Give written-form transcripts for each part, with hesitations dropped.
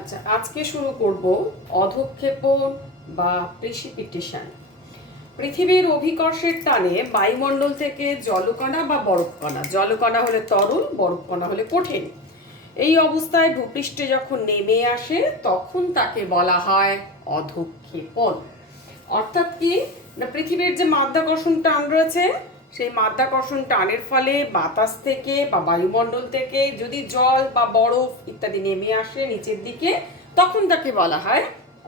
আচ্ছা, আজকে শুরু করব অধঃক্ষেপণ বা প্রেসিপিটেশন। পৃথিবীর অভিকর্ষের টানে বায়ুমণ্ডল থেকে জলকণা বা বরফকণা, জলকণা হলে তরল, বরফকণা হলে কঠিন, এই অবস্থায় ভূপৃষ্ঠে যখন নেমে আসে তখন তাকে বলা হয় অধঃক্ষেপণ। অর্থাৎ কি না, পৃথিবীর যে মাধ্যাকর্ষণ টান রয়েছে সেই মাধ্যাকর্ষণ টানের ফলে বাতাস থেকে বা বায়ুমণ্ডল থেকে যদি জল বা বরফ ইত্যাদি নেমে আসে নিচের দিকে, তখন তাকে বলা হয়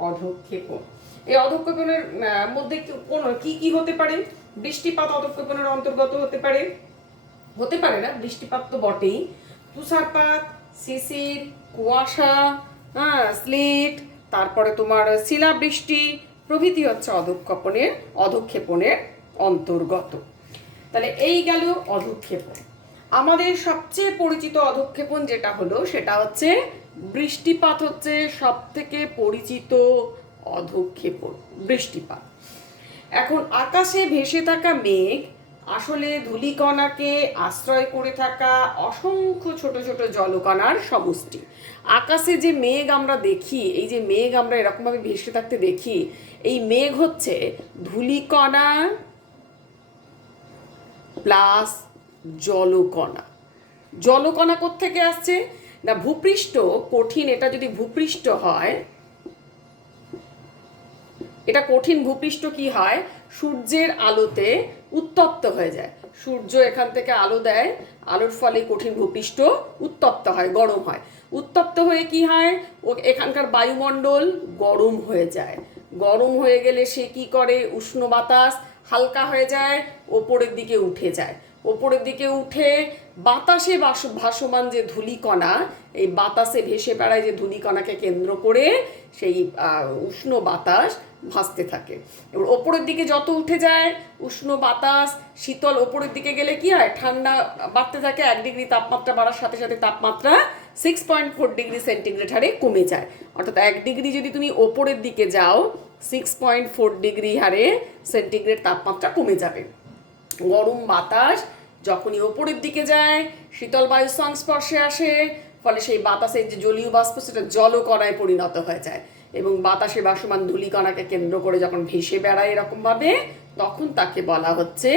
অধঃক্ষেপণ। এই অধঃক্ষেপণের মধ্যে কোন কি কি হতে পারে? বৃষ্টিপাত অধঃক্ষেপণের অন্তর্গত হতে পারে, হতে পারে না, বৃষ্টিপাত তো বটেই, তুষারপাত, শিশির, কুয়াশা, স্লিট, তারপরে তোমার শিলাবৃষ্টি প্রভৃতি হচ্ছে অধঃক্ষেপণের অন্তর্গত। তাহলে এই গেল অধঃক্ষেপণ। আমাদের সবচেয়ে পরিচিত অধঃক্ষেপণ যেটা হলো সেটা হচ্ছে বৃষ্টিপাত, হচ্ছে সব থেকে পরিচিত অধঃক্ষেপণ বৃষ্টিপাত। এখন আকাশে ভেসে থাকা মেঘ আসলে ধূলিকণাকে আশ্রয় করে থাকা অসংখ্য ছোট ছোট জলকণার সমষ্টি। আকাশে যে মেঘ আমরা দেখি, এই যে মেঘ আমরা এরকমভাবে ভেসে থাকতে দেখি, এই মেঘ হচ্ছে ধূলিকণা প্লাস জলকণা। জলকণা কোত্থেকে আসছে না, ভূপৃষ্ঠ কঠিন, এটা যদি ভূপৃষ্ঠ হয়, এটা কঠিন ভূপৃষ্ঠ কি হয়, সূর্যের আলোতে উত্তপ্ত হয়ে যায়। সূর্য এখান থেকে আলো দেয়, আলোর ফলে কঠিন ভূপৃষ্ঠ উত্তপ্ত হয়, গরম হয়। উত্তপ্ত হয়ে কি হয়, ও এখানকার বায়ুমণ্ডল গরম হয়ে যায়। গরম হয়ে গেলে সে কি করে, উষ্ণ বাতাস হালকা হয়ে যায়, ওপরের দিকে উঠে যায়। ওপরের দিকে উঠে বাতাসে ভাসমান যে ধূলিকণা, এই বাতাসে ভেসে বেড়ায় যে ধূলিকণাকে কেন্দ্র করে সেই উষ্ণ বাতাস ভাসতে থাকে। এবার ওপরের দিকে যত উঠে যায় উষ্ণ বাতাস, শীতল, ওপরের দিকে গেলে কি হয়, ঠান্ডা বাড়তে থাকে। 1 ডিগ্রি তাপমাত্রা বাড়ার সাথে সাথে তাপমাত্রা 6.4 ডিগ্রি সেন্টিগ্রেড হারে কমে যায়। অর্থাৎ 1 ডিগ্রি যদি তুমি ওপরের দিকে যাও, 6.4 ডিগ্রি হারে সেন্টিগ্রেড তাপমাত্রা কমে যাবে। গরম বাতাস যখনই ওপরের দিকে যায়, শীতল বায়ুর সংস্পর্শে আসে, ফলে সেই বাতাসের যে জলীয় বাষ্প সেটা জলকণায় পরিণত হয়ে যায় এবং বাতাসে ভাসমান ধূলিকণাকে কেন্দ্র করে যখন ভেসে বেড়ায় এরকমভাবে, তখন তাকে বলা হচ্ছে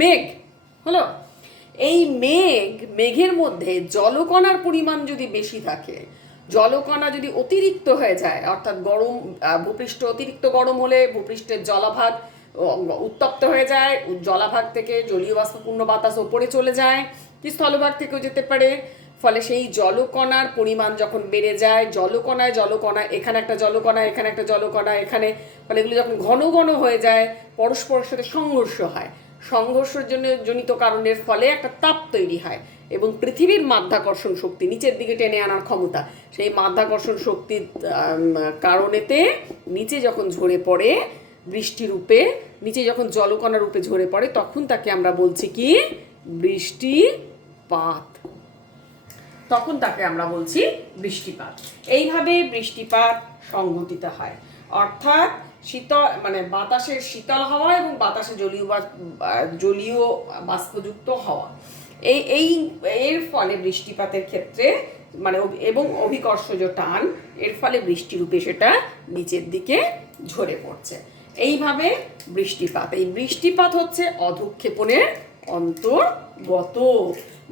মেঘ। হলো, এই মেঘের মধ্যে জলকণার পরিমাণ যদি বেশি থাকে, জলকণা যদি অতিরিক্ত হয়ে যায়, অর্থাৎ গরম ভূপৃষ্ঠ অতিরিক্ত গরম হলে ভূপৃষ্ঠের জলভাগ উত্তপ্ত হয়ে যায়, জলাভাগ থেকে জলীয় বাষ্পপূর্ণ বাতাস ওপরে চলে যায়, কি স্থলভাগ থেকেও যেতে পারে। ফলে সেই জলকণার পরিমাণ যখন বেড়ে যায়, জলকণায় এখানে একটা জলকণা, এখানে একটা জলকণা, এখানে, ফলে এগুলো যখন ঘন ঘন হয়ে যায়, পরস্পরের সাথে সংঘর্ষ হয়। সংঘর্ষের জনিত কারণের ফলে একটা তাপ তৈরি হয় এবং পৃথিবীর মাধ্যাকর্ষণ শক্তি, নিচের দিকে টেনে আনার ক্ষমতা, সেই মাধ্যাকর্ষণ শক্তির কারণেতে নিচে যখন ঝরে পড়ে বৃষ্টিরূপে, নিচে যখন জলকণা রূপে ঝরে পড়ে, তখন তাকে আমরা বলছি কি, বৃষ্টিপাত। তখন তাকে আমরা বলছি বৃষ্টিপাত। এইভাবে বৃষ্টিপাত সংঘটিত হয়। অর্থাৎ শীতল, মানে বাতাসের শীতল হাওয়া এবং বাতাসে জলীয় বাষ্পযুক্ত হাওয়া, এর ফলে বৃষ্টিপাতের ক্ষেত্রে মানে এবং অভিকর্ষজ টান, এর ফলে বৃষ্টিরূপে সেটা নিচের দিকে ঝরে পড়ছে। এইভাবে বৃষ্টিপাত, এই বৃষ্টিপাত হচ্ছে অধঃক্ষেপণের অন্তর্গত।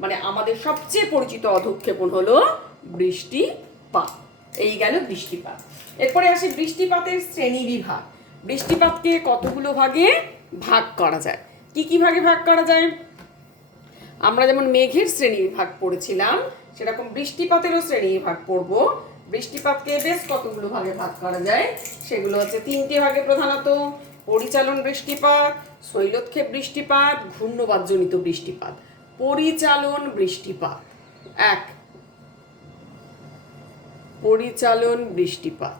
মানে আমাদের সবচেয়ে পরিচিত অধঃক্ষেপণ হলো বৃষ্টিপাত। এই গেল বৃষ্টিপাত। এরপরে আসি বৃষ্টিপাতের শ্রেণী বিভাগ। বৃষ্টিপাতকে কতগুলো ভাগে ভাগ করা যায়, কি কি ভাগে ভাগ করা যায়? আমরা যেমন মেঘের শ্রেণী বিভাগ পড়েছিলাম, সেরকম বৃষ্টিপাতেরও শ্রেণী বিভাগ পড়ব। বৃষ্টিপাতকে বেশ কতগুলো ভাগে ভাগ করা যায়, সেগুলো হচ্ছে 3টে ভাগে প্রধানত: পরিচালন বৃষ্টিপাত, শৈলক্ষেপ বৃষ্টিপাত, ঘূর্ণবাদজনিত বৃষ্টিপাত। পরিচালন বৃষ্টিপাত 1, পরিচালন বৃষ্টিপাত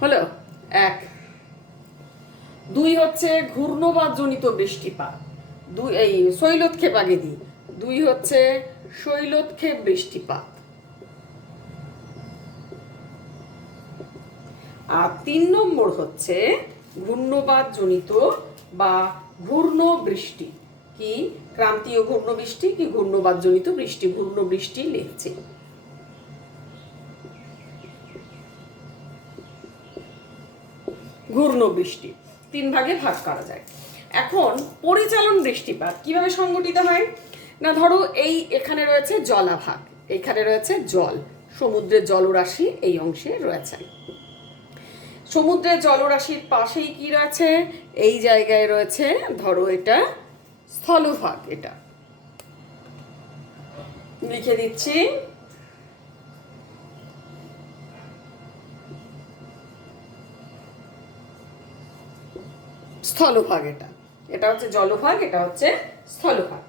হলো 1। 2 হচ্ছে ঘূর্ণবাদজনিত বৃষ্টিপাত, এই শৈলক্ষেপ আগে দিই। 2 হচ্ছে শৈলক্ষেপ বৃষ্টিপাত। আর 3 নম্বর হচ্ছে ঘূর্ণবাদজনিত বা ঘূর্ণ বৃষ্টি। কি ক্রান্তীয় ঘূর্ণ বৃষ্টি, কি ঘূর্ণবাদজনিত বৃষ্টি, ঘূর্ণ বৃষ্টি লিখছি। ঘূর্ণ বৃষ্টি। 3 ভাগে ভাগ করা যায়। এখন পরিচালন বৃষ্টিপাত কিভাবে সংগঠিত হয় না, ধরো এই এখানে রয়েছে জলাভাগ, এখানে রয়েছে জল, সমুদ্রের জলরাশি এই অংশে রয়েছে। সমুদ্রের জলরাশির পাশেই কি রয়েছে, এই জায়গায় রয়েছে ধরো এটা স্থলভাগ, এটা লিখে দিচ্ছি। স্থলভাগ, এটা হচ্ছে জলভাগ, এটা হচ্ছে স্থলভাগ।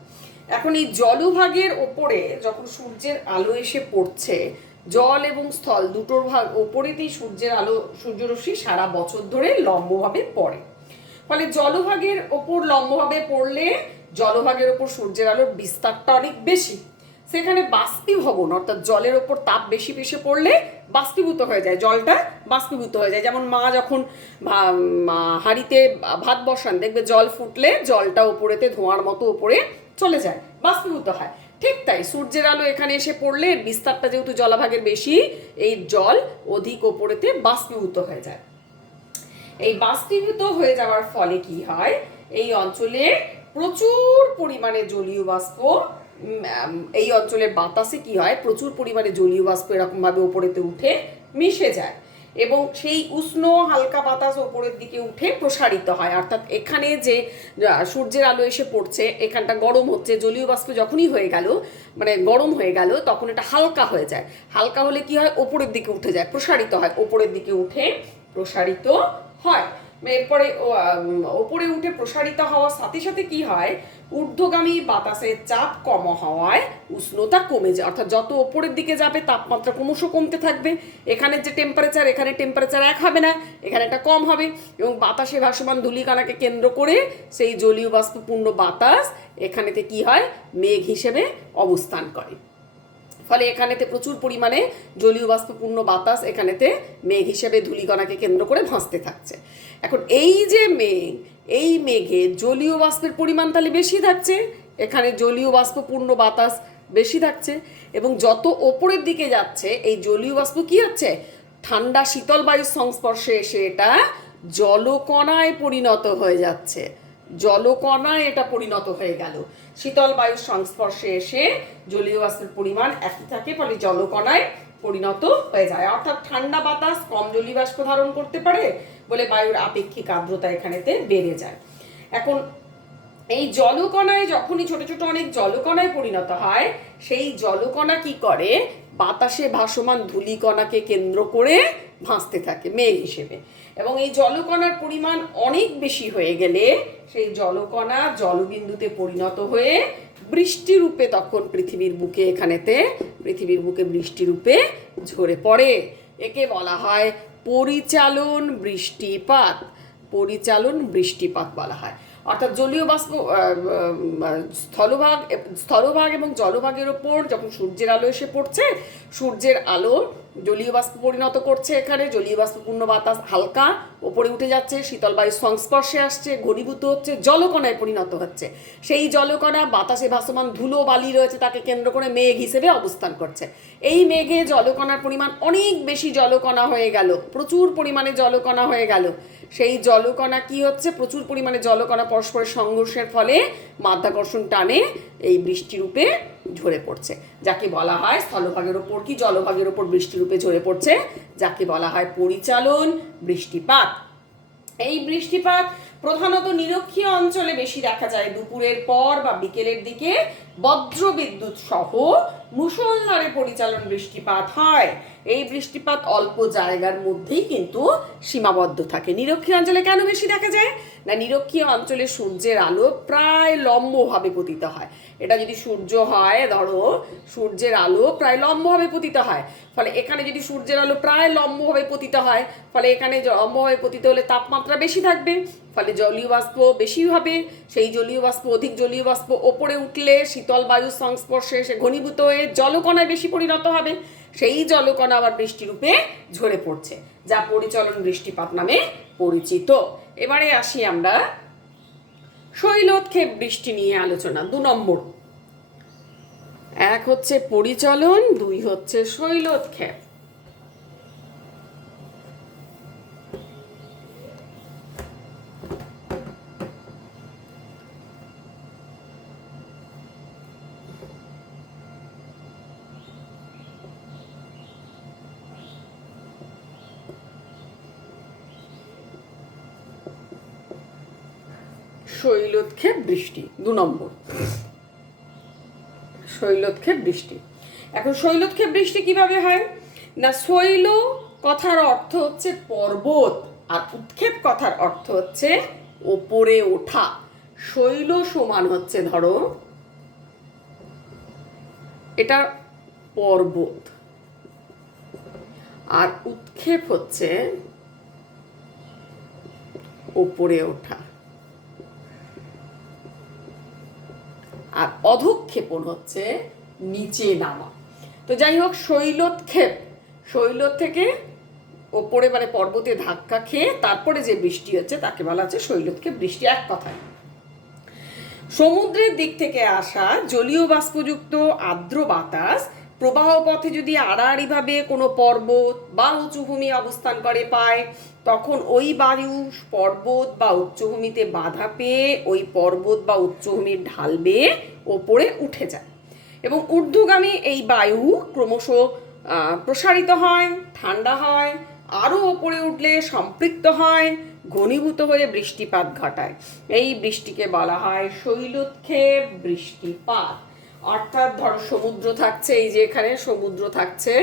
এখন এই জলভাগের ওপরে যখন সূর্যের আলো এসে পড়ছে, জল এবং স্থল দুটোর ভাগ ওপরেতেই সূর্যের আলো, সূর্যরশ্মি সারা বছর ধরে লম্বভাবে পড়ে। ফলে জলভাগের ওপর লম্বভাবে পড়লে জলভাগের ওপর সূর্যের আলোর বিস্তারটা অনেক বেশি। সেখানে বাষ্পীভবন অর্থাৎ জলের ওপর তাপ বেশি বেশি পড়লে বাষ্পীভূত হয়ে যায়, জলটা বাষ্পীভূত হয়ে যায়। যেমন মা যখন হাঁড়িতে ভাত বসান, দেখবে জল ফুটলে জলটা ওপরেতে ধোঁয়ার মতো ওপরে চলে যায়, বাষ্পীভূত হয়। ঠিক তাই সূর্যের আলো এখানে এসে পড়লে বিস্তারটা যেহেতু জলভাগের বেশি, এই জল অধিক ওপরেতে বাষ্পীভূত হয়ে যায়। এই বাষ্পীভূত হয়ে যাওয়ার ফলে কি হয়, এই অঞ্চলে প্রচুর পরিমাণে জলীয় বাষ্প, এই অঞ্চলের বাতাসে কি হয়, প্রচুর পরিমাণে জলীয় বাষ্প এরকম ভাবে উপরেতে উঠে মিশে যায় এবং সেই উষ্ণ হালকা বাতাস ওপরের দিকে উঠে প্রসারিত হয়। অর্থাৎ এখানে যে সূর্যের আলো এসে পড়ছে, এখানটা গরম হচ্ছে, জলীয় বাষ্প যখনই হয়ে গেল, মানে গরম হয়ে গেল, তখন এটা হালকা হয়ে যায়। হালকা হলে কি হয়, ওপরের দিকে উঠে যায়, প্রসারিত হয়, ওপরের দিকে উঠে প্রসারিত হয়। এরপরে ওপরে উঠে প্রসারিত হওয়ার সাথে সাথে কি হয়, ঊর্ধ্বগামী বাতাসের চাপ কম হওয়ায় উষ্ণতা কমে যায়। অর্থাৎ যত ওপরের দিকে যাবে তাপমাত্রা ক্রমশ কমতে থাকবে। এখানে যে টেম্পারেচার, এখানে টেম্পারেচার এক হবে না, এখানে একটা কম হবে এবং বাতাসে ভাসমান ধূলিকণাকে কেন্দ্র করে সেই জলীয় বাষ্পপূর্ণ বাতাস এখানেতে কি হয়, মেঘ হিসেবে অবস্থান করে। ফলে এখানেতে প্রচুর পরিমাণে জলীয় বাষ্পপূর্ণ বাতাস এখানেতে মেঘ হিসেবে ধূলিকণাকে কেন্দ্র করে ভাসতে থাকছে। এখন এই যে মেঘ, এই মেঘে জলীয় বাষ্পের পরিমাণ তাহলে বেশি থাকছে, এখানে জলীয় বাষ্পপূর্ণ বাতাস বেশি থাকছে এবং যত ওপরের দিকে যাচ্ছে এই জলীয় বাষ্প কি হচ্ছে, ঠান্ডা শীতল বায়ুর সংস্পর্শে এসে এটা জলকণায় পরিণত হয়ে যাচ্ছে। জলকণায় এটা পরিণত হয়ে গেল, শীতল বায়ুর সংস্পর্শে এসে জলীয় বাষ্পের পরিমাণ একই থাকে, ফলে জলকণায় পরিণত হয়ে যায়। অর্থাৎ ঠান্ডা বাতাস কম জলীয় বাষ্প ধারণ করতে পারে বলে বায়ুর আপেক্ষিক আর্দ্রতা এখানেতে বেড়ে যায়। এখন এই জলকণায় যখনই ছোট ছোট অনেক জলকণায় পরিণত হয়, সেই জলকণা কি করে, বাতাসে ভাসমান ধূলিকণাকে কেন্দ্র করে ভাসতে থাকে মেঘ হিসেবে এবং এই জলকণার পরিমাণ অনেক বেশি হয়ে গেলে সেই জলকণা জলবিন্দুতে পরিণত হয়ে বৃষ্টিরূপে তখন পৃথিবীর বুকে, এখানেতে পৃথিবীর বুকে বৃষ্টিরূপে ঝরে পড়ে। একে বলা হয় পরিচালন বৃষ্টিপাত। পরিচালন বৃষ্টিপাত বলা হয়। অর্থাৎ জলীয় বাষ্প স্থলভাগ এবং জলভাগের ওপর যখন সূর্যের আলো এসে পড়ছে, সূর্যের আলো জলীয় বাষ্প পরিণত করছে, এখানে জলীয় বাষ্পপূর্ণ বাতাস হালকা ওপরে উঠে যাচ্ছে, শীতল বায়ুর সংস্পর্শে আসছে, ঘনীভূত হচ্ছে, জলকণায় পরিণত হচ্ছে। সেই জলকণা বাতাসে ভাসমান ধুলো বালি রয়েছে তাকে কেন্দ্র করে মেঘ হিসেবে অবস্থান করছে। এই মেঘে জলকণার পরিমাণ অনেক বেশি, জলকণা হয়ে গেল, প্রচুর পরিমাণে জলকণা হয়ে গেল। সেই জলকণা কি হচ্ছে, প্রচুর পরিমাণে জলকণা পরস্পরের সংঘর্ষের ফলে মাধ্যাকর্ষণ টানে এই বৃষ্টিরূপে ঝরে পড়ছে, যাকে বলা হয় স্থলভাগের ওপর কি জলভাগের ওপর বৃষ্টিরূপে ঝরে পড়ছে, যাকে বলা হয় পরিচালন বৃষ্টিপাত। এই বৃষ্টিপাত প্রধানত নিরক্ষীয় অঞ্চলে বেশি দেখা যায়। দুপুরের পর বা বিকেলের দিকে বজ্রবিদ্যুৎ সহ মুষলধারে পরিচালন বৃষ্টিপাত হয়। এই বৃষ্টিপাত অল্প জায়গার মধ্যেই কিন্তু সীমাবদ্ধ থাকে। নিরক্ষীয় অঞ্চলে কেন বেশি দেখা যায় না, নিরক্ষীয় অঞ্চলে সূর্যের আলো প্রায় লম্বভাবে পতিত হয়। এটা যদি সূর্য হয়, ধরো সূর্যের আলো প্রায় লম্বভাবে পতিত হয়, ফলে এখানে যদি সূর্যের আলো প্রায় লম্বভাবে পতিত হয়, ফলে এখানে লম্বভাবে পতিত হলে তাপমাত্রা বেশি থাকবে, ফলে জলীয় বাষ্প বেশি হবে। সেই জলীয় বাষ্প, অধিক জলীয় বাষ্প ওপরে উঠলে শীতল বায়ুর সংস্পর্শে এসে ঘনীভূত হয়ে জলকণায় বেশি পরিণত হবে। সেই জলকণা আবার বৃষ্টিরূপে ঝরে পড়ছে, যা পরিচালন বৃষ্টিপাত নামে পরিচিত। এবারে আসি আমরা শৈলোৎক্ষেপ বৃষ্টি নিয়ে আলোচনা। 2 নম্বর, 1 হচ্ছে পরিচালন, 2 হচ্ছে শৈলোৎক্ষেপ। শৈলোৎক্ষেপ বৃষ্টি। 2 নম্বর, শৈলোৎক্ষেপ বৃষ্টি। এখন শৈলোৎক্ষেপ বৃষ্টি কিভাবে হয় না, শৈল কথার অর্থ হচ্ছে পর্বত, আর উৎক্ষেপ কথার অর্থ হচ্ছে ওপরে ওঠা। শৈল সমান হচ্ছে, ধরো এটা পর্বত, আর উৎক্ষেপ হচ্ছে ওপরে ওঠা, আর অধঃক্ষেপণ হচ্ছে নিচে নামা। তো যাই হোক, শৈলোৎক্ষেপ, শৈল থেকে ওপরে মানে পর্বতে ধাক্কা খেয়ে তারপরে যে বৃষ্টি হচ্ছে তাকে বলা হচ্ছে শৈলোৎক্ষেপ বৃষ্টি। এক কথায় সমুদ্রের দিক থেকে আসা জলীয় বাষ্পযুক্ত আর্দ্র বাতাস প্রবাহ পথে যদি আড়াআড়িভাবে কোনো পর্বত বা উঁচুভূমি অবস্থান করে পায়, তখন ওই বায়ু পর্বত বা উচ্চভূমিতে বাধা পেয়ে ওই পর্বত বা উচ্চভূমির ঢাল বেয়ে ওপরে উঠে যায়, এবং ঊর্ধ্বগামী এই বায়ু ক্রমশ প্রসারিত হয়, ঠান্ডা হয়, আরও ওপরে উঠলে সম্পৃক্ত হয়, ঘনীভূত হয়ে বৃষ্টিপাত ঘটায়। এই বৃষ্টিকে বলা হয় শৈলোৎক্ষেপ বৃষ্টিপাত। অর্থাৎ ধরো সমুদ্র থাকছে, এই যে এখানে সমুদ্র থাকছে,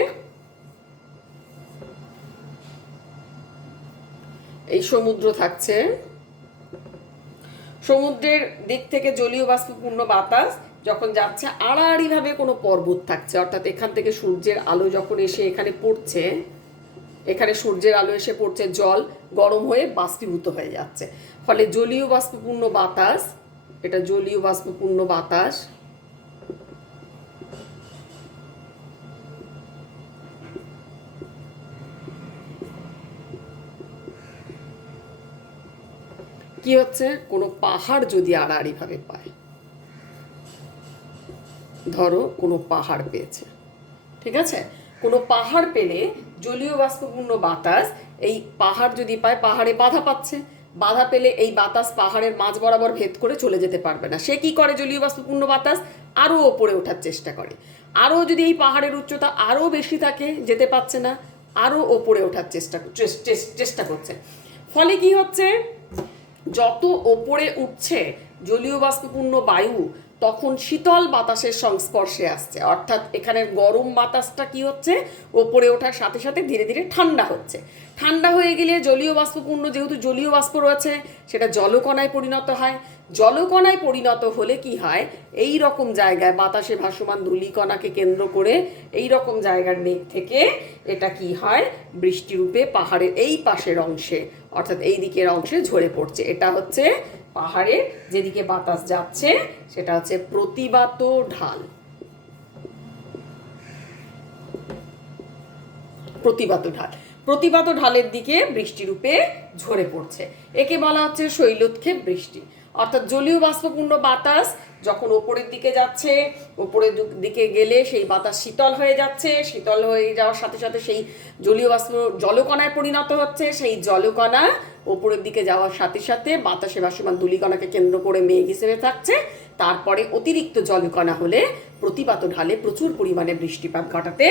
এই সমুদ্র থাকছে, সমুদ্রের দিক থেকে জলীয় বাষ্পপূর্ণ বাতাস যখন যাচ্ছে, আড়াআড়িভাবে কোনো পর্বত থাকছে, অর্থাৎ এখান থেকে সূর্যের আলো যখন এসে এখানে পড়ছে, এখানে সূর্যের আলো এসে পড়ছে, জল গরম হয়ে বাষ্পীভূত হয়ে যাচ্ছে, ফলে জলীয় বাষ্পপূর্ণ বাতাস, এটা জলীয় বাষ্পপূর্ণ বাতাস কি হচ্ছে, কোনো পাহাড় যদি আড়াআড়িভাবে পায়, ধরো কোনো পাহাড় পেয়েছে, ঠিক আছে, কোনো পাহাড় পেলে জলীয় বাষ্পপূর্ণ বাতাস এই পাহাড় যদি পায়, পাহাড়ে বাধা পাচ্ছে, বাধা পেলে এই বাতাস পাহাড়ের মাঝ বরাবর ভেদ করে চলে যেতে পারবে না। সে কি করে, জলীয় বাষ্পপূর্ণ বাতাস আরও ওপরে ওঠার চেষ্টা করে, আরও যদি এই পাহাড়ের উচ্চতা আরও বেশি থাকে, যেতে পারছে না, আরও ওপরে ওঠার চেষ্টা করছে। ফলে কি হচ্ছে, যত ওপরে উঠছে জলীয় বাষ্পপূর্ণ বায়ু, তখন শীতল বাতাসের সংস্পর্শে আসছে, অর্থাৎ এখানের গরম বাতাসটা কি হচ্ছে, ওপরে ওঠার সাথে সাথে ধীরে ধীরে ঠান্ডা হচ্ছে। ঠান্ডা হয়ে গেলে জলীয় বাষ্পপূর্ণ, যেহেতু জলীয় বাষ্প রয়েছে, সেটা জলকণায় পরিণত হয়। জলকণায় পরিণত হলে কি হয়, এই রকম জায়গায় বাতাসে ভাসমান ধূলিকণাকে কেন্দ্র করে এই রকম জায়গার মেঘ থেকে এটা কি হয়, বৃষ্টিরূপে পাহাড়ের এই পাশের অংশে, অর্থাৎ এই দিকের অংশে ঝরে পড়ছে। এটা হচ্ছে পাহাড়ের যেদিকে বাতাস যাচ্ছে, সেটা হচ্ছে প্রতিবাত ঢাল। প্রতিবাত ঢাল, প্রতিবাত ঢালের দিকে বৃষ্টিরূপে ঝরে পড়ছে, একে বলা হচ্ছে শৈলোৎক্ষেপ বৃষ্টি। অর্থাৎ জলীয় বাষ্পপূর্ণ বাতাস যখন ওপরের দিকে যাচ্ছে, ওপরের দিকে গেলে সেই বাতাস শীতল হয়ে যাচ্ছে, শীতল হয়ে যাওয়ার সাথে সাথে সেই জলীয় বাষ্প জলকণায় পরিণত হচ্ছে, সেই জলকণা ওপরের দিকে যাওয়ার সাথে সাথে বাতাসে ভাসমান ধূলিকণাকে কেন্দ্র করে মেঘ হিসেবে থাকছে। তারপরে অতিরিক্ত জলকণা হলে প্রতিবাত ঢালে প্রচুর পরিমাণে বৃষ্টিপাত ঘটাতে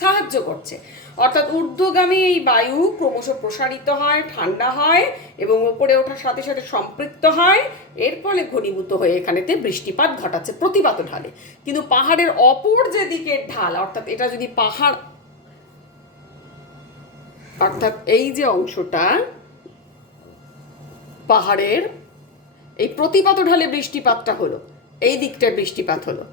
সাহায্য করছে। অর্থাৎ ঊর্ধ্বগামী এই বায়ু ক্রমশ প্রসারিত হয়, ঠান্ডা হয়, এবং ওপরে ওঠার সাথে সাথে সম্পৃক্ত হয়, এর ফলে ঘনীভূত হয়ে এখানেতে বৃষ্টিপাত ঘটাচ্ছে প্রতিবাত ঢালে। কিন্তু পাহাড়ের অপর যে দিকের ঢাল, অর্থাৎ এটা যদি পাহাড়, অর্থাৎ এই যে অংশটা পাহাড়ের, এই প্রতিবাত ঢালে বৃষ্টিপাতটা হলো, এই দিকটায় বৃষ্টিপাত হলো,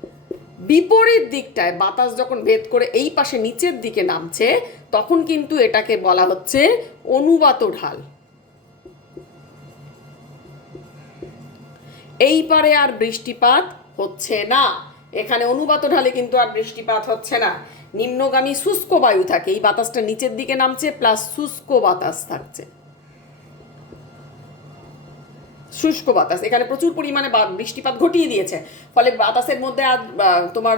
বিপরীত দিকটায় বাতাস যখন ভেদ করে এই পাশে নিচের দিকে নামছে, তখন কিন্তু এটাকে বলা হচ্ছে অনুবাত ঢাল। এই পারে আর বৃষ্টিপাত হচ্ছে না, এখানে অনুবাত ঢালে কিন্তু আর বৃষ্টিপাত হচ্ছে না। নিম্নগামী শুষ্ক বায়ু থাকে, এই বাতাসটা নিচের দিকে নামছে, প্লাস শুষ্ক বাতাস থাকছে, শুষ্ক বাতাস এখানে প্রচুর পরিমাণে বৃষ্টিপাত ঘটিয়ে দিয়েছে। ফলে বাতাসের মধ্যে তোমার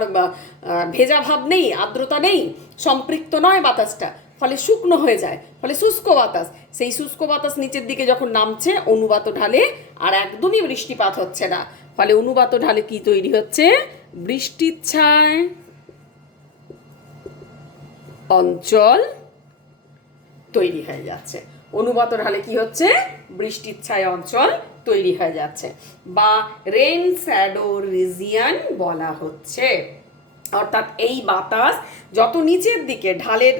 ভেজা ভাব নেই, আর্দ্রতা নেই, সম্পৃক্ত নয় বাতাসটা, ফলে শুকনো হয়ে যায়, ফলে শুষ্ক বাতাস। সেই শুষ্ক বাতাস নিচের দিকে যখন নামছে অনুবাত ঢালে, আর একদমই বৃষ্টিপাত হচ্ছে না, ফলে অনুবাত ঢালে কি তৈরি হচ্ছে, বৃষ্টিচ্ছায় অঞ্চল তৈরি হয়ে যাচ্ছে। অনুবাত ঢালে কি হচ্ছে, বৃষ্টিচ্ছায় অঞ্চল তৈরি হয়ে যাচ্ছে, বা রেন শ্যাডো রিজিয়ন বলা হচ্ছে। অর্থাৎ এই বাতাস যত নিচের দিকে ঢালের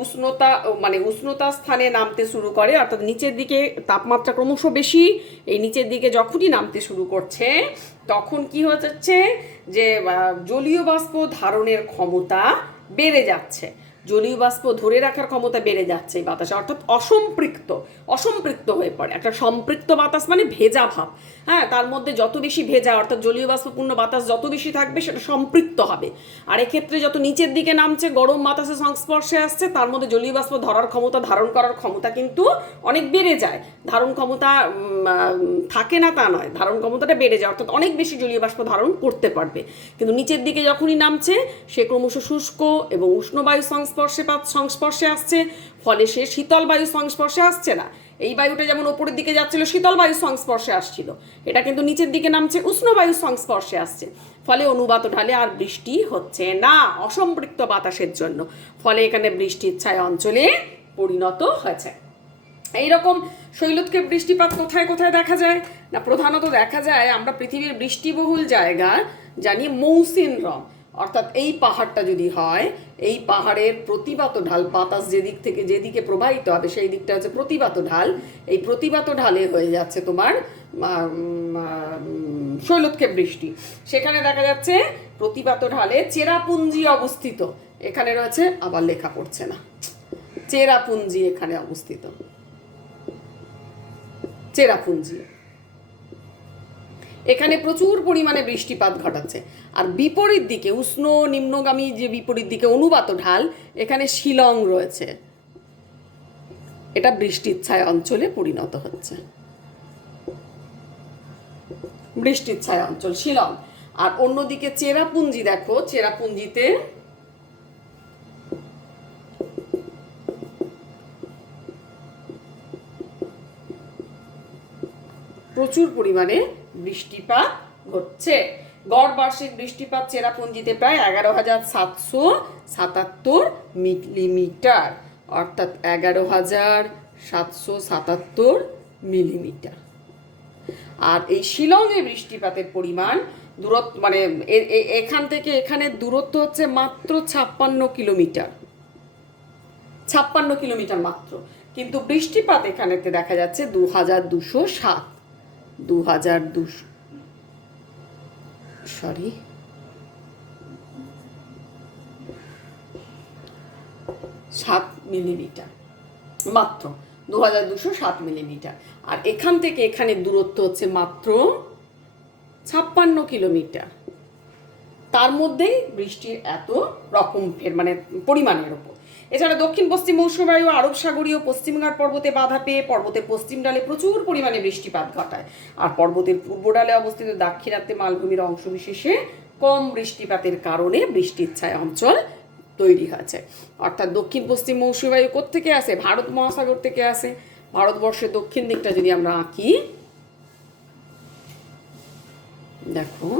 উষ্ণতা মানে উষ্ণতা স্থানে নামতে শুরু করে, অর্থাৎ নিচের দিকে তাপমাত্রা ক্রমশ বেশি, এই নিচের দিকে যখনই নামতে শুরু করছে তখন কি হচ্ছে যে জলীয় বাষ্প ধারণের ক্ষমতা বেড়ে যাচ্ছে, জলীয় বাষ্প ধরে রাখার ক্ষমতা বেড়ে যাচ্ছে এই বাতাসে, অর্থাৎ অসম্পৃক্ত হয়ে পড়ে। একটা সম্পৃক্ত বাতাস মানে ভেজা ভাব, হ্যাঁ, তার মধ্যে যত বেশি ভেজা অর্থাৎ জলীয় বাষ্পপূর্ণ বাতাস যত বেশি থাকবে সেটা সম্পৃক্ত হবে। আর এক্ষেত্রে যত নিচের দিকে নামছে, গরম বাতাসের সংস্পর্শে আসছে, তার মধ্যে জলীয় বাষ্প ধরার ক্ষমতা, ধারণ করার ক্ষমতা কিন্তু অনেক বেড়ে যায়। ধারণ ক্ষমতা থাকে না তা নয়, ধারণ ক্ষমতাটা বেড়ে যায়, অর্থাৎ অনেক বেশি জলীয় বাষ্প ধারণ করতে পারবে। কিন্তু নিচের দিকে যখনই নামছে সে ক্রমশ শুষ্ক এবং উষ্ণ বায়ু সংস্পর্শে আসছে, ফলে সে শীতল বায়ু সংস্পর্শে আসছে না। এই বায়ুটা যেমন ওপরের দিকে যাচ্ছিল শীতল বায়ুর সংস্পর্শে আসছিল, এটা কিন্তু নিচের দিকে নামছে উষ্ণ বায়ুর সংস্পর্শে আসছে, ফলে অনুবাত ঢালে আর বৃষ্টি হচ্ছে না অসম্পৃক্ত বাতাসের জন্য, ফলে এখানে বৃষ্টির ছায়া অঞ্চলে পরিণত হয়েছে। এইরকম শৈলতক্ষেপ বৃষ্টিপাত কোথায় কোথায় দেখা যায় না? প্রধানত দেখা যায় আমরা পৃথিবীর বৃষ্টিবহুল জায়গা জানি মৌসিনরাম, অর্থাৎ এই পাহাড়টা যদি হয়, এই পাহাড়ের প্রতিবাত ঢাল, বাতাস যেদিকে প্রবাহিত হবে সেই দিকটা হচ্ছে প্রতিবাত ঢাল, এই প্রতিবাত ঢালে হয়ে যাচ্ছে তোমার শৈলতক্ষেপ বৃষ্টি। সেখানে দেখা যাচ্ছে প্রতিবাত ঢালে চেরাপুঞ্জি অবস্থিত, এখানে রয়েছে, আবার লেখা পড়ছে না, চেরাপুঞ্জি এখানে অবস্থিত, চেরাপুঞ্জি এখানে প্রচুর পরিমাণে বৃষ্টিপাত ঘটাচ্ছে। আর বিপরীত দিকে উষ্ণ নিম্নগামী যে বিপরীত দিকে অনুবাত ঢাল, এখানে শিলং রয়েছে, এটা বৃষ্টির ছায়া অঞ্চলে পরিণত হচ্ছে, বৃষ্টির ছায়া অঞ্চল শিলং। আর অন্যদিকে চেরাপুঞ্জি দেখো, চেরাপুঞ্জিতে প্রচুর পরিমাণে বৃষ্টিপাত ঘটছে। গড় বার্ষিক বৃষ্টিপাত চেরাপুঞ্জিতে প্রায় 11,777 মিলিমিটার, অর্থাৎ 11,777 মিলিমিটার। আর এই শিলংয়ে বৃষ্টিপাতের পরিমাণ দূরত্ব মানে এখান থেকে এখানে দূরত্ব হচ্ছে মাত্র 56 কিলোমিটার, 56 কিলোমিটার মাত্র, কিন্তু বৃষ্টিপাত এখানেতে দেখা যাচ্ছে 7 মিলিমিটার মাত্র, 2207 মিলিমিটার। আর এখান থেকে এখানে দূরত্ব হচ্ছে মাত্র 56 কিলোমিটার, তার মধ্যেই বৃষ্টির এত রকম মানে পরিমাণের ওপর। এছাড়া দক্ষিণ পশ্চিম মৌসুমী বায়ু আরব সাগরীয় পশ্চিমঘাট পর্বতে বাধা পেয়ে পর্বতের পশ্চিম ডালে প্রচুর পরিমাণে বৃষ্টিপাত ঘটায়, আর পর্বতের পূর্ব ডালে অবস্থিত দাক্ষিণাত্যে মালভূমির অংশবিশেষে কম বৃষ্টিপাতের কারণে বৃষ্টির ছায়া অঞ্চল তৈরি হয়েছে। অর্থাৎ দক্ষিণ পশ্চিম মৌসুমী বায়ু কোত্থেকে আসে? ভারত মহাসাগর থেকে আসে। ভারতবর্ষের দক্ষিণ দিকটা যদি আমরা আঁকি, দেখো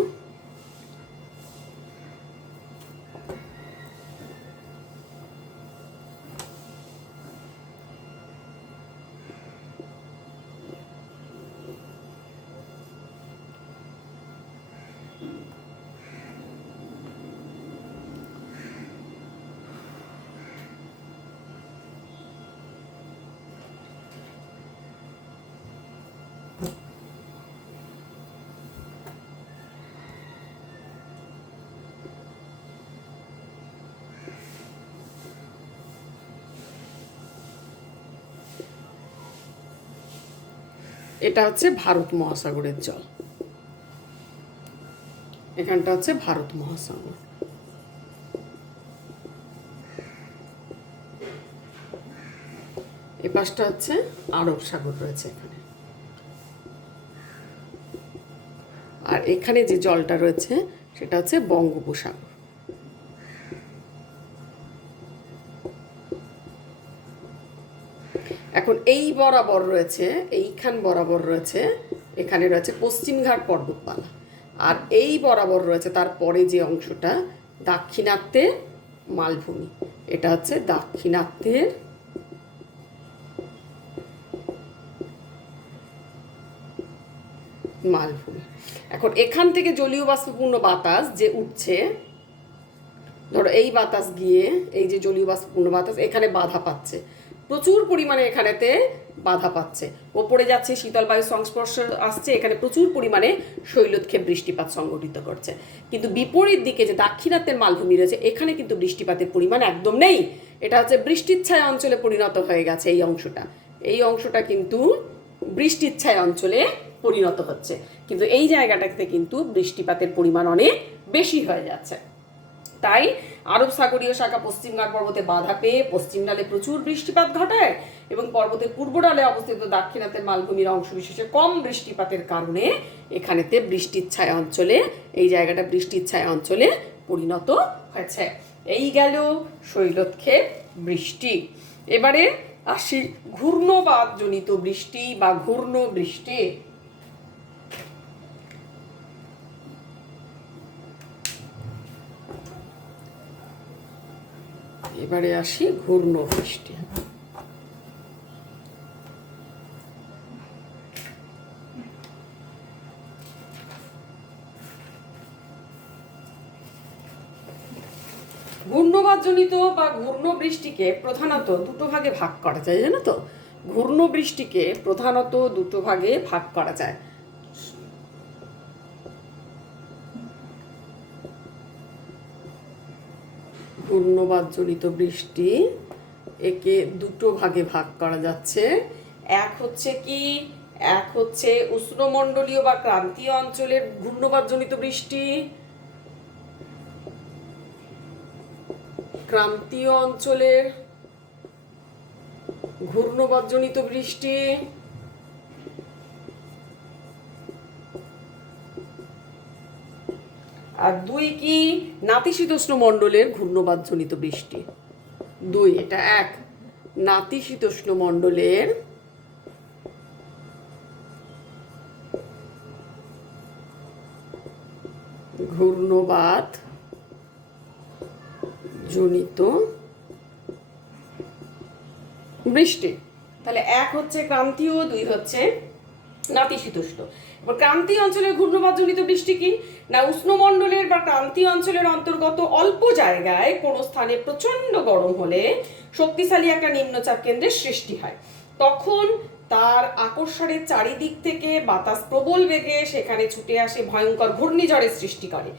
এটা হচ্ছে ভারত মহাসাগরের জল, এখানটা হচ্ছে ভারত মহাসাগর। এ পাশটা হচ্ছে আরব সাগর রয়েছে এখানে, আর এখানে যে জলটা রয়েছে সেটা হচ্ছে বঙ্গোপসাগর। এখন এই বরাবর রয়েছে, এইখান বরাবর রয়েছে, এখানে রয়েছে পশ্চিমঘাট পর্বতমালা, আর এই বরাবর রয়েছে তারপরে যে অংশটা দাক্ষিণাত্যের মালভূমি, এটা হচ্ছে দাক্ষিণাত্যের মালভূমি। এখন এখান থেকে জলীয় বাষ্পপূর্ণ বাতাস যে উঠছে, ধরো এই বাতাস গিয়ে এই যে জলীয় বাষ্পপূর্ণ বাতাস এখানে বাধা পাচ্ছে, প্রচুর পরিমাণে এখানেতে বাধা পাচ্ছে, ওপরে যাচ্ছে শীতল বায়ুর সংস্পর্শ আসছে, এখানে প্রচুর পরিমাণে শৈলক্ষেপ বৃষ্টিপাত সংঘটিত করছে। কিন্তু বিপরীত দিকে যে দাক্ষিণাত্যের মালভূমি রয়েছে এখানে কিন্তু বৃষ্টিপাতের পরিমাণ একদম নেই, এটা হচ্ছে বৃষ্টির ছায়া অঞ্চলে পরিণত হয়ে গেছে। এই অংশটা কিন্তু বৃষ্টির ছায়া অঞ্চলে পরিণত হচ্ছে, কিন্তু এই জায়গাটাতে কিন্তু বৃষ্টিপাতের পরিমাণ অনেক বেশি হয়ে যাচ্ছে। তাই আরব সাগরীয় শাখা পশ্চিমঘাট পর্বতে বাধা পেয়ে পশ্চিম ডালে প্রচুর বৃষ্টিপাত ঘটায় এবং পর্বতের পূর্ব ডালে অবস্থিত দাক্ষিণাত্যের মালভূমির অংশ বিশেষে কম বৃষ্টিপাতের কারণে এখানেতে বৃষ্টির ছায়া অঞ্চলে, এই জায়গাটা বৃষ্টির ছায়া অঞ্চলে পরিণত হয়েছে। এই গেল শৈলক্ষেপ বৃষ্টি। এবারে আসি ঘূর্ণবাদ জনিত বৃষ্টি বা ঘূর্ণ বৃষ্টি। এবারে আসি ঘূর্ণ বৃষ্টি। ঘূর্ণবাদজনিত বা ঘূর্ণ বৃষ্টিকে প্রধানত দুটো ভাগে ভাগ করা যায়, জানো তো? ঘূর্ণ বৃষ্টিকে প্রধানত দুটো ভাগে ভাগ করা যায়। ঘূর্ণবাদজনিত বৃষ্টি একে দুটো ভাগে ভাগ করা যাচ্ছে। এক হচ্ছে উষ্ণমণ্ডলীয় বা ক্রান্তীয় অঞ্চলের ঘূর্ণবাদজনিত বৃষ্টি, ক্রান্তীয় অঞ্চলের ঘূর্ণবাদজনিত বৃষ্টি, আর দুই কি নাতিশীতোষ্ণ মণ্ডলের ঘূর্ণবাদজনিত বৃষ্টি। দুই, এটা এক, নাতিশীতোষ্ণ মণ্ডলের ঘূর্ণবাদ জনিত বৃষ্টি। তাহলে এক হচ্ছে ক্রান্তীয়, দুই হচ্ছে নাতিশীতোষ্ণ। এবার ক্রান্তীয় অঞ্চলের ঘূর্ণবাদজনিত বৃষ্টি কি না, উষ্ণমণ্ডলের বা ক্রান্তীয় অঞ্চলের অন্তর্গত অল্প জায়গায় কোনো স্থানে প্রচন্ড গরম হলে শক্তিশালী একটা নিম্নচাপ কেন্দ্রের সৃষ্টি হয়। তখন তার আকর্ষণের চারিদিক থেকে বাতাস প্রবল বেগে সেখানে ছুটে আসে ভয়ঙ্কর ঘূর্ণিঝড়ের সৃষ্টি করে।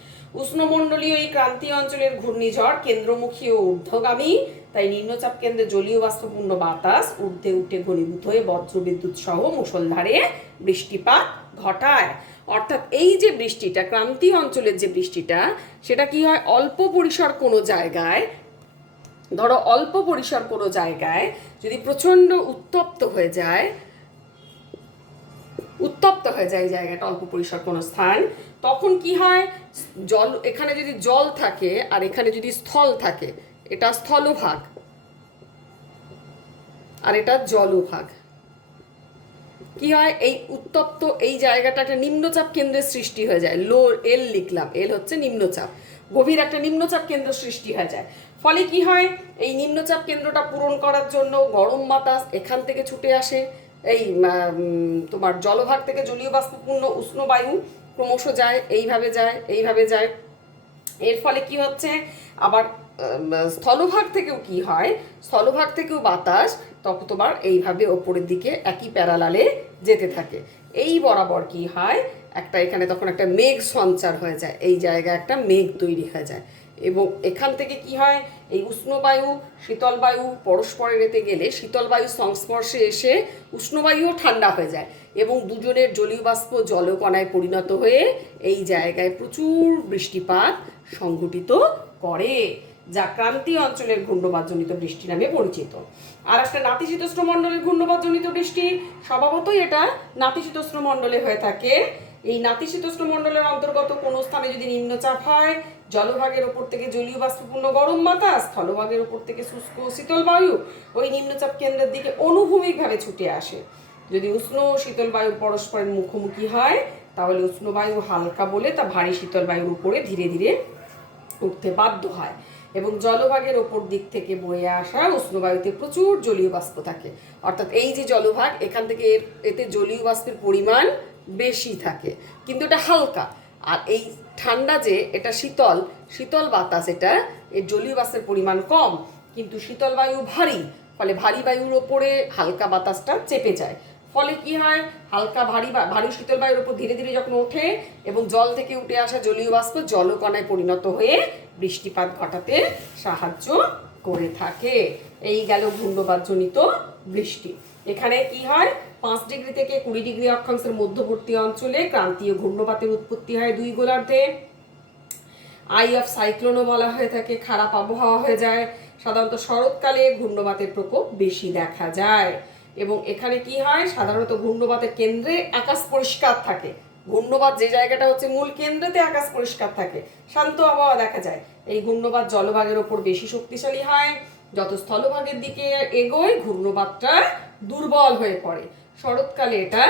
উষ্ণমণ্ডলীয় এই ক্রান্তীয় অঞ্চলের ঘূর্ণিঝড় কেন্দ্রমুখী ও ঊর্ধ্বগামী, তাই নিম্নচাপ কেন্দ্রে জলীয় বাষ্পপূর্ণ বাতাস ঊর্ধ্বে উঠে ঘনীভূত হয়ে বজ্রবিদ্যুৎ সহ মুষলধারে বৃষ্টিপাত ঘটায়। অর্থাৎ এই যে বৃষ্টিটা, ক্রান্তীয় অঞ্চলের যে বৃষ্টিটা, সেটা কি হয়, অল্প পরিসর কোনো জায়গায়, ধরো অল্প পরিসর কোনো জায়গায় যদি প্রচণ্ড উত্তপ্ত হয়ে যায় এই জায়গাটা, অল্প পরিসর কোনো স্থান, তখন কি হয়, জল, এখানে যদি জল থাকে আর এখানে যদি স্থল থাকে, এটা স্থলভাগ আর এটা জলভাগ, কি হয়, এই উত্তপ্ত এই জায়গাটা একটা নিম্নচাপ কেন্দ্রের সৃষ্টি হয়ে যায়। লো এল লিখলাম, এল হচ্ছে নিম্নচাপ, গভীর একটা নিম্নচাপ কেন্দ্র সৃষ্টি হয়ে যায়। ফলে কি হয়, এই নিম্নচাপ কেন্দ্রটা পূরণ করার জন্য গরম বাতাস এখান থেকে ছুটে আসে, এই তোমার জলভাগ থেকে জলীয় বাষ্পপূর্ণ উষ্ণ বায়ু ক্রমশ যায়, এইভাবে যায়। এর ফলে কি হচ্ছে, আবার স্থলভাগ থেকেও কি হয়, স্থলভাগ থেকেও বাতাস তখন তোমার এইভাবে ওপরের দিকে একই প্যারালালে যেতে থাকে। এই বরাবর কি হয়, একটা এখানে তখন একটা মেঘ সঞ্চার হয়ে যায়, এই জায়গায় একটা মেঘ তৈরি হয়ে যায় এবং এখান থেকে কি হয়, এই উষ্ণ বায়ু শীতল বায়ু পরস্পরের এতে গেলে শীতল বায়ুর সংস্পর্শে এসে উষ্ণ বায়ুও ঠান্ডা হয়ে যায় এবং দুজনের জলীয় বাষ্প জলকণায় পরিণত হয়ে এই জায়গায় প্রচুর বৃষ্টিপাত সংঘটিত করে, যা ক্রান্তীয় অঞ্চলের ঘূর্ণবাদজনিত বৃষ্টি নামে পরিচিত। আর একটা নাতিশীতোষ্ণ মণ্ডলের ঘূর্ণবাদজনিত বৃষ্টি, স্বভাবতই এটা নাতিশীতোষ্ণ মণ্ডলে হয়ে থাকে। এই নাতিশীতোষ্ণ মণ্ডলের অন্তর্গত কোনো স্থানে যদি নিম্নচাপ হয়, জলভাগের ওপর থেকে জলীয় বাষ্পপূর্ণ গরম বাতাস, স্থলভাগের ওপর থেকে শুষ্ক শীতল বায়ু ওই নিম্নচাপ কেন্দ্রের দিকে অনুভূমিকভাবে ছুটে আসে। যদি উষ্ণ ও শীতল বায়ু পরস্পরের মুখোমুখি হয়, তাহলে উষ্ণ বায়ু হালকা বলে তা ভারী শীতল বায়ুর উপরে ধীরে ধীরে উঠতে বাধ্য হয় এবং জলভাগের ওপর দিক থেকে বয়ে আসা উষ্ণ বায়ুতে প্রচুর জলীয় বাষ্প থাকে। অর্থাৎ এই যে জলভাগ, এখান থেকে এতে জলীয় বাষ্পের পরিমাণ বেশি থাকে, কিন্তু এটা হালকা। আর এই ঠান্ডা যে এটা শীতল, শীতল বাতাস, এটা এর জলীয় বাষ্পের পরিমাণ কম, কিন্তু শীতল বায়ু ভারী, ফলে ভারী বায়ুর ওপরে হালকা বাতাসটা চেপে যায়। ফলে কি হয়, হালকা ভারী শীতল বায়ুর উপর ধীরে ধীরে যখন ওঠে এবং জল থেকে উঠে আসা জলীয় বাষ্প জলকণায় পরিণত হয়ে বৃষ্টিপাত ঘটাতে সাহায্য করে থাকে। এই গেল ঘূর্ণবাতজনিত বৃষ্টি। এখানে কি হয়, 5 ডিগ্রি থেকে 20 ডিগ্রি অক্ষাংশের মধ্যবর্তী অঞ্চলে ক্রান্তীয় ঘূর্ণবাতের উৎপত্তি হয় 2 গোলার্ধে। আই অফ সাইক্লোনও বলা হয়ে থাকে, খারাপ আবহাওয়া হয়ে যায়। সাধারণত শরৎকালে ঘূর্ণবাতের প্রকোপ বেশি দেখা যায়। এবং এখানে কি হয়, সাধারণত ঘূর্ণবাতের কেন্দ্রে আকাশ পরিষ্কার থাকে। ঘূর্ণবাত যে জায়গাটা হচ্ছে মূল কেন্দ্রেতে আকাশ পরিষ্কার থাকে, শান্ত আবহাওয়া দেখা যায়। এই ঘূর্ণবাত জলভাগের ওপর বেশি শক্তিশালী হয়। যত স্থলভাগের দিকে এগোয় ঘূর্ণবাতটা দুর্বল হয়ে পড়ে। শরৎকালে এটা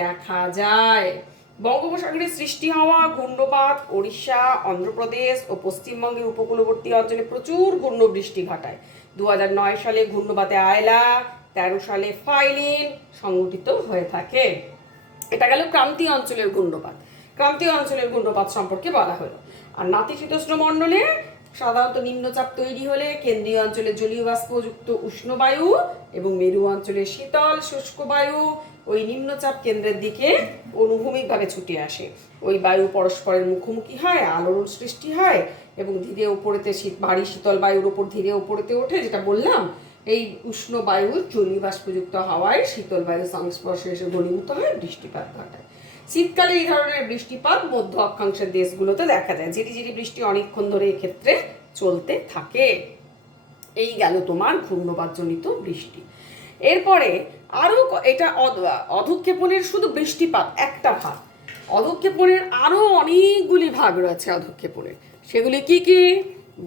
দেখা যায়। বঙ্গোপসাগরে সৃষ্টি হওয়া ঘূর্ণবাত ওড়িশা, অন্ধ্রপ্রদেশ ও পশ্চিমবঙ্গের উপকূলবর্তী অঞ্চলে প্রচুর ঘূর্ণবৃষ্টি ঘটায়। 2009 সালে ঘূর্ণবাতে আয়লা, 13 সালে ফাইলিন সংঘটিত হয়ে থাকে। এটা গেল ক্রান্তীয় অঞ্চলের ঘূর্ণপাত। ক্রান্তীয় অঞ্চলের ঘূর্ণপাত সম্পর্কে বলা হলো। আর নাতিশীতোষ্ণ মণ্ডলে সাধারণত নিম্নচাপ তৈরি হলে কেন্দ্রীয় অঞ্চলে জলীয় বাষ্পযুক্ত উষ্ণ বায়ু এবং মেরু অঞ্চলে শীতল শুষ্ক বায়ু ওই নিম্নচাপ কেন্দ্রের দিকে অনুভূমিকভাবে ছুটে আসে। ওই বায়ু পরস্পরের মুখোমুখি হয়, আলোড়ন সৃষ্টি হয় এবং ধীরে উপরেতে ভারী শীতল বায়ুর উপর ধীরে উপরেতে ওঠে। যেটা বললাম, এই উষ্ণ বায়ু জলীয় বাষ্পযুক্ত হাওয়ায় শীতল বায়ুর সংস্পর্শে এসে ঘনীভূত হয়ে বৃষ্টিপাত ঘটায়। শীতকালে এই ধরনের বৃষ্টিপাত মধ্য অক্ষাংশের দেশগুলোতে দেখা যায়। ঝিরিঝিরি বৃষ্টি অনেকক্ষণ ধরে এক্ষেত্রে চলতে থাকে। এই গেল তোমার ঘূর্ণবাতজনিত বৃষ্টি। এরপরে আরও এটা অধঃক্ষেপণের শুধু বৃষ্টিপাত একটা ভাগ, অধঃক্ষেপণের আরও অনেকগুলি ভাগ রয়েছে অধঃক্ষেপণের। সেগুলি কি কি?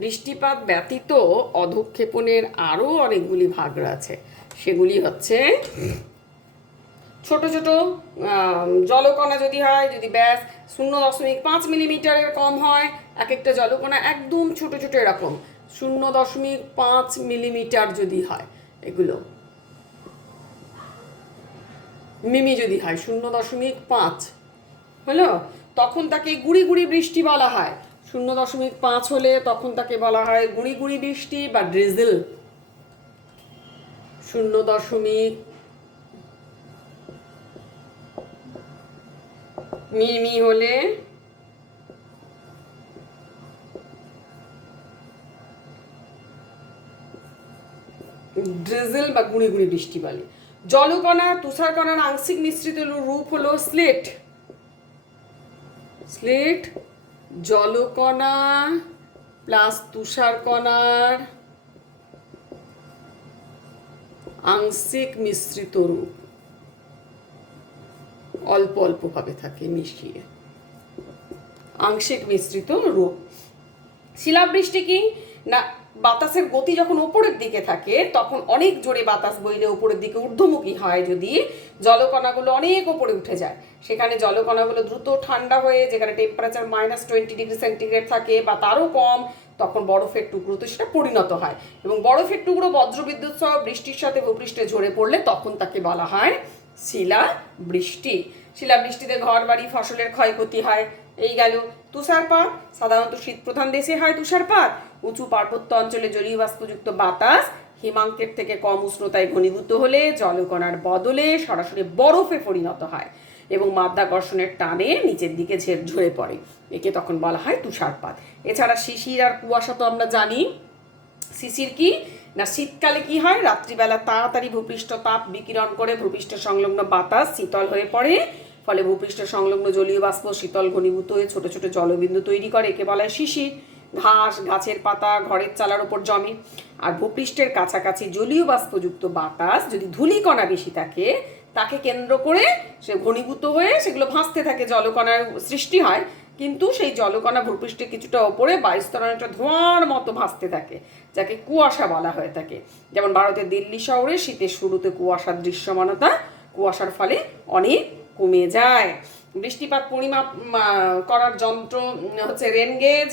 বৃষ্টিপাত ব্যতীত অধঃক্ষেপণের আরও অনেকগুলি ভাগ রয়েছে। সেগুলি হচ্ছে ছোট ছোট জলকণা যদি হয়, যদি ব্যাস 0.5 মিলিমিটারের কম হয়, এক একটা জলকণা একদম ছোট ছোট এরকম 0.5 মিলিমিটার যদি হয়, এগুলো মিমি যদি হয় 0.5 হলো, তখন তাকে গুড়ি গুড়ি বৃষ্টি বলা হয়। 0.5 হলে তখন তাকে বলা হয় গুড়ি গুড়ি বৃষ্টি বা ড্রিজল। 0. মিমি হলে ড্রিজল বা গুঁড়ি গুঁড়ি বৃষ্টি বলে। জলকণা তুষারকণার আংশিক মিশ্রিত রূপ হলো স্লেট। স্লেট জলকণা প্লাস তুষারকণার আংশিক মিশ্রিত রূপ, অল্প অল্প ভাবে থাকে মিশিয়ে, আংশিক মিশ্রিত রূপ। শিলাবৃষ্টি কি না, বাতাসের গতি যখন উপরের দিকে থাকে তখন অনেক জোরে বাতাস বইলে উপরের দিকে ঊর্ধ্বমুখী হয়, যদি জলকণাগুলো অনেক উপরে উঠে যায়, সেখানে জলকণাগুলো দ্রুত ঠান্ডা হয়ে, যেখানে টেম্পারেচার -20 ডিগ্রি সেন্টিগ্রেড থাকে বা তারও কম, তখন বরফের টুকরোতে সেটা পরিণত হয়। এবং বরফের টুকরো বজ্রবিদ্যুৎ সহ বৃষ্টির সাথে ভূপৃষ্ঠে ঝরে পড়লে তখন তাকে বলা হয় শিলাবৃষ্টি। শিলাবৃষ্টিতে ঘর বাড়ি ফসলের ক্ষয়ক্ষতি হয়। এই গেল। তুষারপাত সাধারণত শীত প্রধান দেশে হয় তুষারপাত। উঁচু পার্বত্য অঞ্চলে জলীয় বাষ্পযুক্ত বাতাস হিমাঙ্কের থেকে কম উষ্ণতায় ঘনীভূত হলে জলকণার বদলে সরাসরি বরফে পরিণত হয় এবং মাধ্যাকর্ষণের টানে নিচের দিকে ঝরে পড়ে। একে তখন বলা হয় তুষারপাত। এছাড়া শিশির আর কুয়াশা তো আমরা জানি। শিশির কি না, শীতকালে কি হয়, রাত্রিবেলা তাড়াতাড়ি ভূপৃষ্ঠ তাপ বিকিরণ করে ভূপৃষ্ঠ সংলগ্ন বাতাস শীতল হয়ে পড়ে, ফলে ভূপৃষ্ঠ সংলগ্ন জলীয় বাষ্প শীতল ঘনীভূত হয়ে ছোট ছোট জলবিন্দু তৈরি করে। একে বলা হয় শিশির। ঘাস, গাছের পাতা ঘরের চালার উপর জমে। আর ভূপৃষ্ঠের কাছাকাছি জলীয় বাষ্পযুক্ত বাতাস যদি ধূলিকণা বেশি থাকে, তাকে কেন্দ্র করে সে ঘনীভূত হয়ে সেগুলো ভাসতে থাকে, জলকণার সৃষ্টি হয়। কিন্তু সেই জলকণা ভূপৃষ্ঠে কিছুটা ওপরে বায়ুস্তরে অনেকটা ধোঁয়ার মতো ভাসতে থাকে, যাকে কুয়াশা বলা হয়ে থাকে। যেমন ভারতের দিল্লি শহরে শীতের শুরুতে কুয়াশার দৃশ্যমানতা কুয়াশার ফলে অনেক কমে যায়। বৃষ্টিপাত পরিমাপ করার যন্ত্র হচ্ছে রেন গেজ।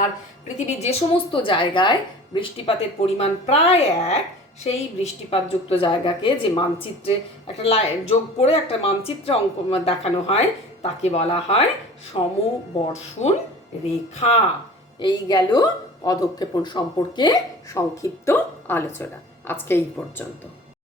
আর পৃথিবীর যে সমস্ত জায়গায় বৃষ্টিপাতের পরিমাণ প্রায় এক, সেই বৃষ্টিপাতযুক্ত জায়গাকে যে মানচিত্রে একটা যোগ করে একটা মানচিত্রে অঙ্ক দেখানো হয় তাকে বলা হয় সমবর্ষণ রেখা। এই গেল পদক্ষেপণ সম্পর্কে সংক্ষিপ্ত আলোচনা। আজকে এই পর্যন্ত।